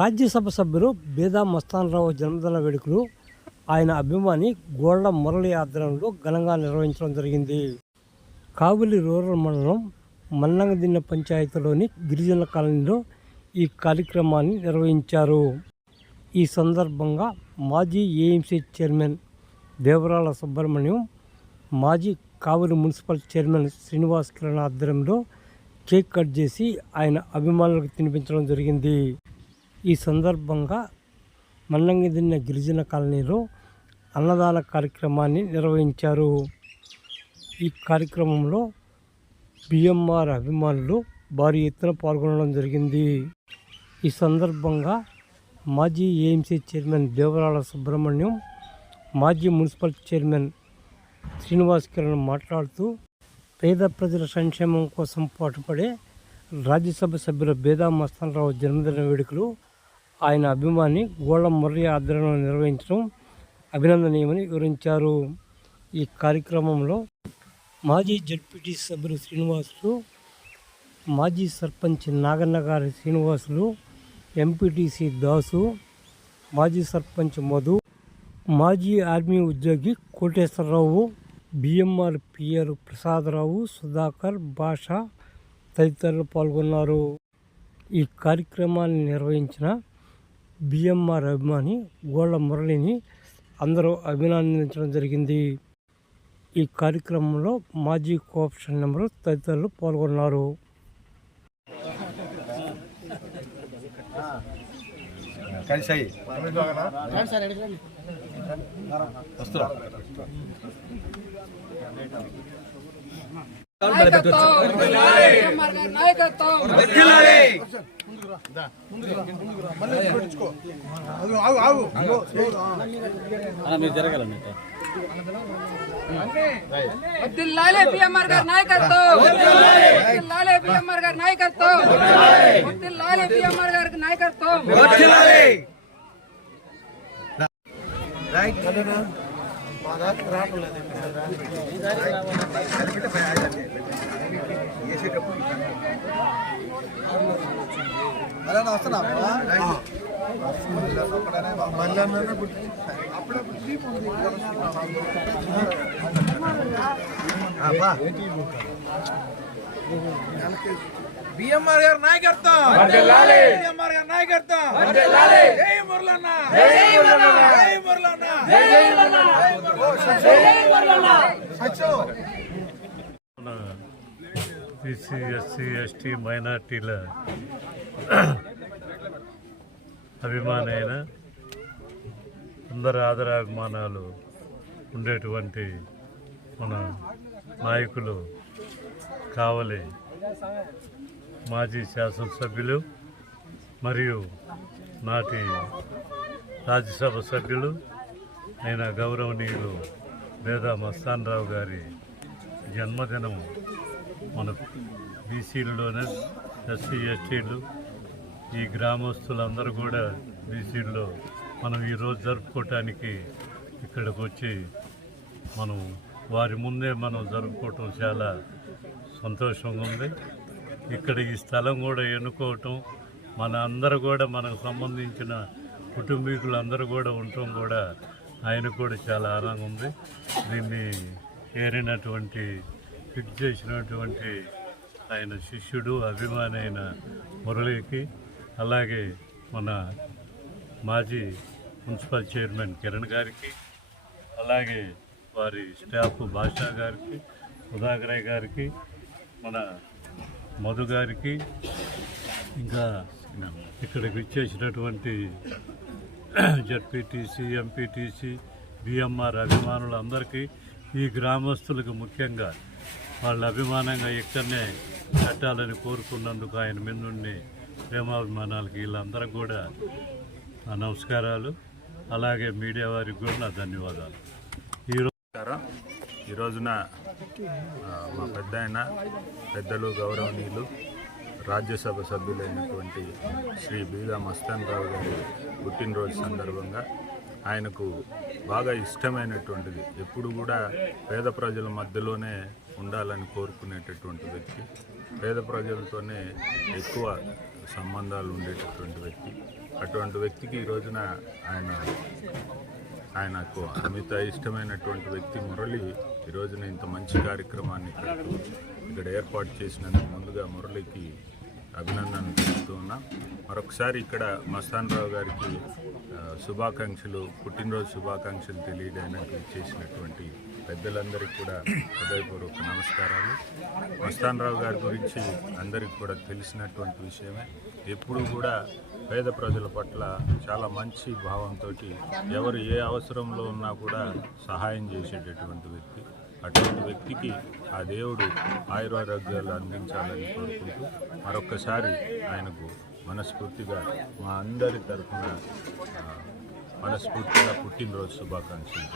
రాజ్యసభ సభ్యులు బేదా మస్తాన్రావు జన్మదిన వేడుకలు ఆయన అభిమాని గోళ్ళ మురళి ఆధ్వర్యంలో ఘనంగా నిర్వహించడం జరిగింది. కావలి రూరల్ మండలం మన్నంగదిన్న పంచాయతీలోని గిరిజన కాలనీలో ఈ కార్యక్రమాన్ని నిర్వహించారు. ఈ సందర్భంగా మాజీ ఏఎంసీ చైర్మన్ దేవరాల సుబ్రహ్మణ్యం మాజీ కావలి మున్సిపల్ చైర్మన్ శ్రీనివాస్ కిరణ్ ఆధ్వర్యంలో కేక్ కట్ చేసి ఆయన అభిమానులకు తినిపించడం జరిగింది. ఈ సందర్భంగా మన్నంగిదిన్న గిరిజన కాలనీలో అన్నదాన కార్యక్రమాన్ని నిర్వహించారు. ఈ కార్యక్రమంలో బిఎంఆర్ అభిమానులు భారీ ఎత్తున పాల్గొనడం జరిగింది. ఈ సందర్భంగా మాజీ ఏఎంసీ చైర్మన్ దేవరాల సుబ్రహ్మణ్యం మాజీ మున్సిపల్ చైర్మన్ శ్రీనివాస్ కిరణ్ మాట్లాడుతూ పేద ప్రజల సంక్షేమం కోసం పాటుపడే రాజ్యసభ సభ్యుల బేదా మస్తానరావు జన్మదిన వేడుకలు ఆయన అభిమాని గోళ్ళ మురళి ఆధ్వర్యంలో నిర్వహించడం అభినందనీయమని వివరించారు. ఈ కార్యక్రమంలో మాజీ జడ్పీటీ సభ్యులు శ్రీనివాసులు మాజీ సర్పంచ్ నాగన్న గారి శ్రీనివాసులు ఎంపీటీసీ దాసు మాజీ సర్పంచ్ మధు మాజీ ఆర్మీ ఉద్యోగి కోటేశ్వరరావు బిఎంఆర్ పిఆర్ ప్రసాదరావు సుధాకర్ భాష తదితరులు పాల్గొన్నారు. ఈ కార్యక్రమాన్ని నిర్వహించిన బిఎంఆర్ అభిమాని గోళ్ళ మురళిని అందరూ అభినందించడం జరిగింది. ఈ కార్యక్రమంలో మాజీ కోఆప్షన్ నెంబరు తదితరులు పాల్గొన్నారు. కలిసి వస్తురా నాయకత్వం వద్దిల్లాలే పిఎంఆర్ గారి నాయకత్వం. వద్దిల్లాలే పిఎంఆర్ గారి నాయకత్వం. వద్దిల్లాలే పిఎంఆర్ గారికి నాయకత్వం. అలా వస్తున్నామా మళ్ళీ అప్పుడే తీపు బిఎంఆర్ గారి నాయకత్వం. బిఎంఆర్ గారి నాయకత్వం. జై మురళన్న. జై మురళన్న. మన బీసీ ఎస్సీ ఎస్టీ మైనార్టీల అభిమానైన అందరి ఆదరాభిమానాలు ఉండేటువంటి మన నాయకులు కావలి. మాజీ శాసనసభ్యులు మరియు నాటి రాజ్యసభ సభ్యులు అయిన గౌరవనీయులు వేదా మస్తానరావు గారి జన్మదినం మన బీసీలలోనే ఎస్సీ ఎస్టీలు ఈ గ్రామస్తులందరూ కూడా బీసీల్లో మనం ఈరోజు జరుపుకోవటానికి ఇక్కడికి వచ్చి మనం వారి ముందే మనం జరుపుకోవటం చాలా సంతోషంగా ఉంది. ఇక్కడ ఈ స్థలం కూడా ఎన్నుకోవటం మన అందరూ కూడా మనకు సంబంధించిన కుటుంబీకులందరూ కూడా ఉండటం కూడా ఆయన కూడా చాలా ఆనందంగా ఉంది. దీన్ని ఏరినటువంటి ఫిక్స్ చేసినటువంటి ఆయన శిష్యుడు అభిమాని అయిన మురళికి అలాగే మన మాజీ మున్సిపల్ చైర్మన్ కిరణ్ గారికి అలాగే వారి స్టాఫ్ భాషా గారికి సుధాకరయ్య గారికి మన మధు గారికి ఇంకా ఇక్కడికి ఇచ్చేసినటువంటి జడ్పీటీసీ ఎంపీటీసీ బిఎంఆర్ అభిమానులందరికీ ఈ గ్రామస్తులకు ముఖ్యంగా వాళ్ళ అభిమానంగా ఇక్కడనే కట్టాలని కోరుకున్నందుకు ఆయన మీద ప్రేమాభిమానాలకి వీళ్ళందరూ కూడా నమస్కారాలు. అలాగే మీడియా వారికి కూడా నా ధన్యవాదాలు. ఈ రోజున మా పెద్ద ఆయన పెద్దలు గౌరవనీయులు రాజ్యసభ సభ్యులైనటువంటి శ్రీ బీదా మస్తాన్ రావు గారి పుట్టినరోజు సందర్భంగా ఆయనకు బాగా ఇష్టమైనటువంటిది. ఎప్పుడు కూడా పేద ప్రజల మధ్యలోనే ఉండాలని కోరుకునేటటువంటి వ్యక్తి. పేద ప్రజలతోనే ఎక్కువ సంబంధాలు ఉండేటటువంటి వ్యక్తి. అటువంటి వ్యక్తికి ఈ రోజున ఆయన ఆయనకు అమిత ఇష్టమైనటువంటి వ్యక్తి మురళి ఈ రోజున ఇంత మంచి కార్యక్రమాన్ని ఇక్కడ ఏర్పాటు చేసినందుకు ముందుగా మురళికి అభినందనలు తెలుపుతూ ఉన్నా. మరొకసారి ఇక్కడ మస్తాన్ రావు గారికి శుభాకాంక్షలు పుట్టినరోజు శుభాకాంక్షలు తెలియడానికి చేసినటువంటి పెద్దలందరికీ కూడా హృదయపూర్వక నమస్కారాలు. మస్తాన్రావు గారి గురించి అందరికీ కూడా తెలిసినటువంటి విషయమే. ఎప్పుడు కూడా పేద ప్రజల పట్ల చాలా మంచి భావంతో ఎవరు ఏ అవసరంలో ఉన్నా కూడా సహాయం చేసేటటువంటి వ్యక్తి. అటువంటి వ్యక్తికి ఆ దేవుడు ఆయురారోగ్యాలు అందించాలని కోరుకుంటూ మరొక్కసారి ఆయనకు మనస్ఫూర్తిగా మా అందరి తరఫున మనస్ఫూర్తిగా పుట్టినరోజు శుభాకాంక్షలు